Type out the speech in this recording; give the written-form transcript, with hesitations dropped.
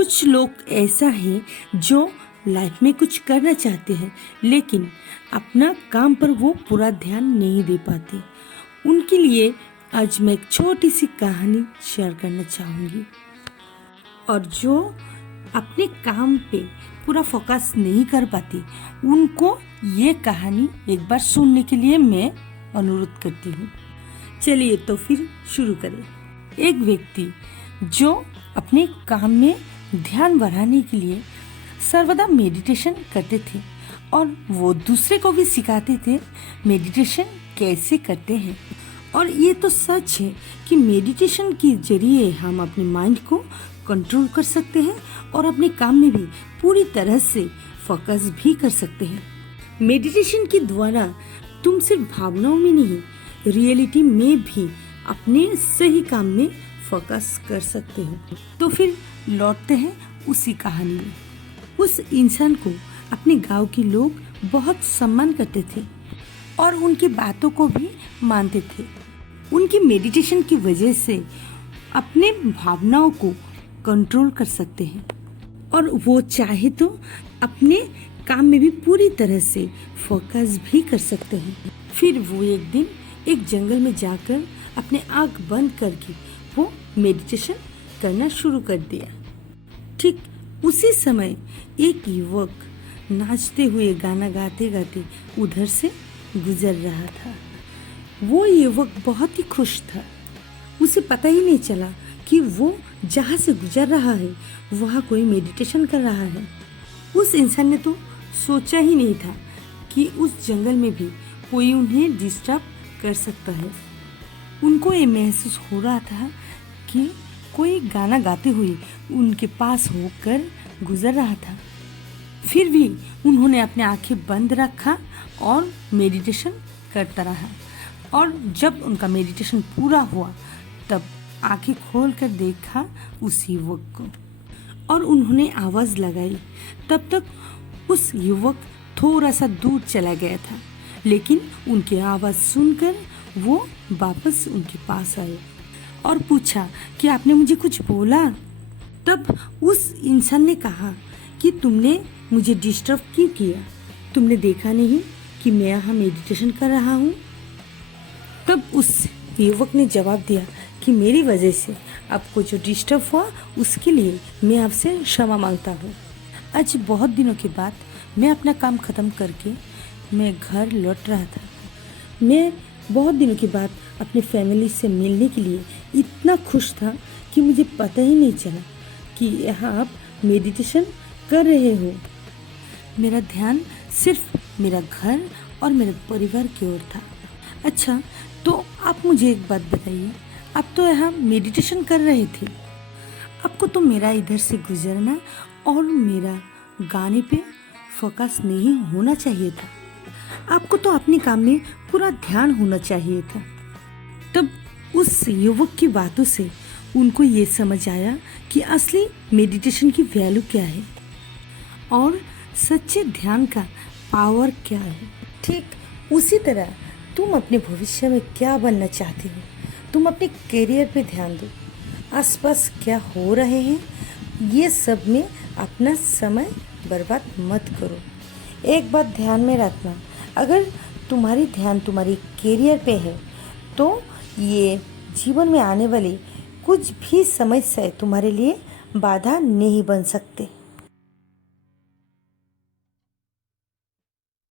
कुछ लोग ऐसा है जो लाइफ में कुछ करना चाहते हैं लेकिन अपना काम पर वो पूरा ध्यान नहीं दे पाते। उनके लिए आज मैं एक छोटी सी कहानी शेयर करना चाहूँगी। और जो अपने काम पे पूरा फोकस नहीं कर पाते उनको ये कहानी एक बार सुनने के लिए मैं अनुरोध करती हूँ। चलिए तो फिर शुरू करें। एक व्यक्ति जो अपने काम में ध्यान बढ़ाने के लिए सर्वदा मेडिटेशन करते थे और वो दूसरे को भी सिखाते थे मेडिटेशन कैसे करते हैं। और ये तो सच है कि मेडिटेशन के जरिए हम अपने माइंड को कंट्रोल कर सकते हैं और अपने काम में भी पूरी तरह से फोकस भी कर सकते हैं। मेडिटेशन के द्वारा तुम सिर्फ भावनाओं में नहीं, रियलिटी में भी अपने सही काम में फोकस कर सकते हो। तो फिर लौटते हैं उसी कहानी में। उस इंसान को अपने गांव के लोग बहुत सम्मान करते थे और उनकी बातों को भी मानते थे। उनकी मेडिटेशन की वजह से अपने भावनाओं को कंट्रोल कर सकते हैं और वो चाहे तो अपने काम में भी पूरी तरह से फोकस भी कर सकते हैं। फिर वो एक दिन एक जंगल में जाकर अपने आँख बंद करके वो मेडिटेशन करना शुरू कर दिया। ठीक उसी समय एक युवक नाचते हुए गाना गाते गाते उधर से गुजर रहा था। वो युवक बहुत ही खुश था। उसे पता ही नहीं चला कि वो जहाँ से गुजर रहा है वहाँ कोई मेडिटेशन कर रहा है। उस इंसान ने तो सोचा ही नहीं था कि उस जंगल में भी कोई उन्हें डिस्टर्ब कर सकता है। उनको ये महसूस हो रहा था कि कोई गाना गाते हुए उनके पास होकर गुजर रहा था। फिर भी उन्होंने अपनी आंखें बंद रखा और मेडिटेशन करता रहा। और जब उनका मेडिटेशन पूरा हुआ तब आंखें खोलकर देखा उस युवक को और उन्होंने आवाज़ लगाई। तब तक उस युवक थोड़ा सा दूर चला गया था, लेकिन उनकी आवाज़ सुनकर वो वापस उनके पास आए और पूछा कि आपने मुझे कुछ बोला। तब उस इंसान ने कहा कि तुमने मुझे डिस्टर्ब क्यों किया? तुमने देखा नहीं कि मैं यहाँ मेडिटेशन कर रहा हूँ? तब उस युवक ने जवाब दिया कि मेरी वजह से आपको जो डिस्टर्ब हुआ उसके लिए मैं आपसे क्षमा मांगता हूँ। आज बहुत दिनों के बाद मैं अपना काम ख़त्म करके मैं घर लौट रहा था। मैं बहुत दिनों के बाद अपने फैमिली से मिलने के लिए इतना खुश था कि मुझे पता ही नहीं चला कि यहाँ आप मेडिटेशन कर रहे हो। मेरा ध्यान सिर्फ मेरा घर और मेरे परिवार की ओर था। अच्छा, तो आप मुझे एक बात बताइए, आप तो यहाँ मेडिटेशन कर रहे थे, आपको तो मेरा इधर से गुजरना और मेरा गाने पे फोकस नहीं होना चाहिए था। आपको तो अपने काम में पूरा ध्यान होना चाहिए था। तब उस युवक की बातों से उनको ये समझ आया कि असली मेडिटेशन की वैल्यू क्या है और सच्चे ध्यान का पावर क्या है। ठीक उसी तरह तुम अपने भविष्य में क्या बनना चाहते हो, तुम अपने करियर पे ध्यान दो। आसपास क्या हो रहे हैं ये सब में अपना समय बर्बाद मत करो। एक बात ध्यान में रखना, अगर तुम्हारी ध्यान तुम्हारी करियर पे है तो ये जीवन में आने वाली कुछ भी समस्याएं तुम्हारे लिए बाधा नहीं बन सकते।